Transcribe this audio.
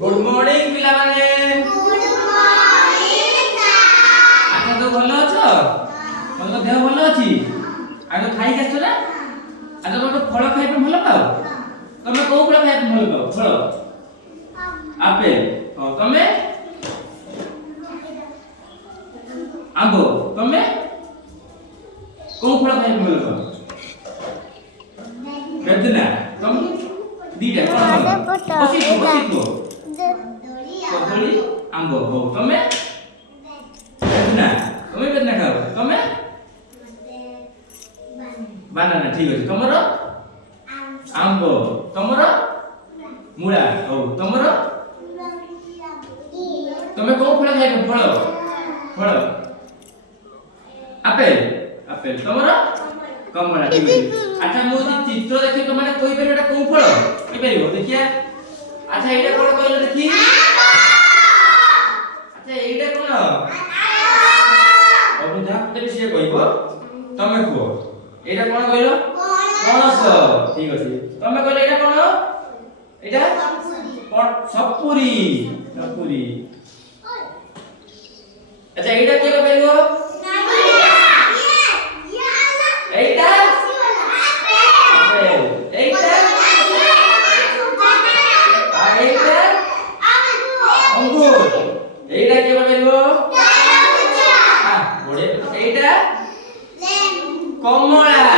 Good morning पिला माने good morning sir. अच्छा तो भलो अछो भलो देह भलो अछि आ तो खाई गेछ ना आ तो फल खाइ पे भलो पाओ तमे को फल खाइ पे भलो पाओ फल आपेल हो तमे आंबो तमे को फल खाइ पे भलो पाओ बेदना तम दीटा कोन बसी कदली आंबो हो तमे बेदना तमे बेदना खाओ तमे बनाना ठीक अछि तमरो आंबो तमरो मुळा हो तमरो तमे को फल खाइबो फल फल आपेल आपेल तमरो कमला ठीक अछि अच्छा मु चित्र देखि तो माने कोइ बेटा को फल कहि परिबो देखिया अच्छा एटा कोन कहलो देखि अच्छा एटा कोन अब जा पते से कहइबो तमे को एटा कोन कहलो पणस ठीक अछि तमे कहलो एटा कोन एटा सपुरी सपुरी अच्छा एटा के कहइबो एटा आपेल एटा एटा अंगूर एटा के कहइबो तरबूज हां बोले एटा कमला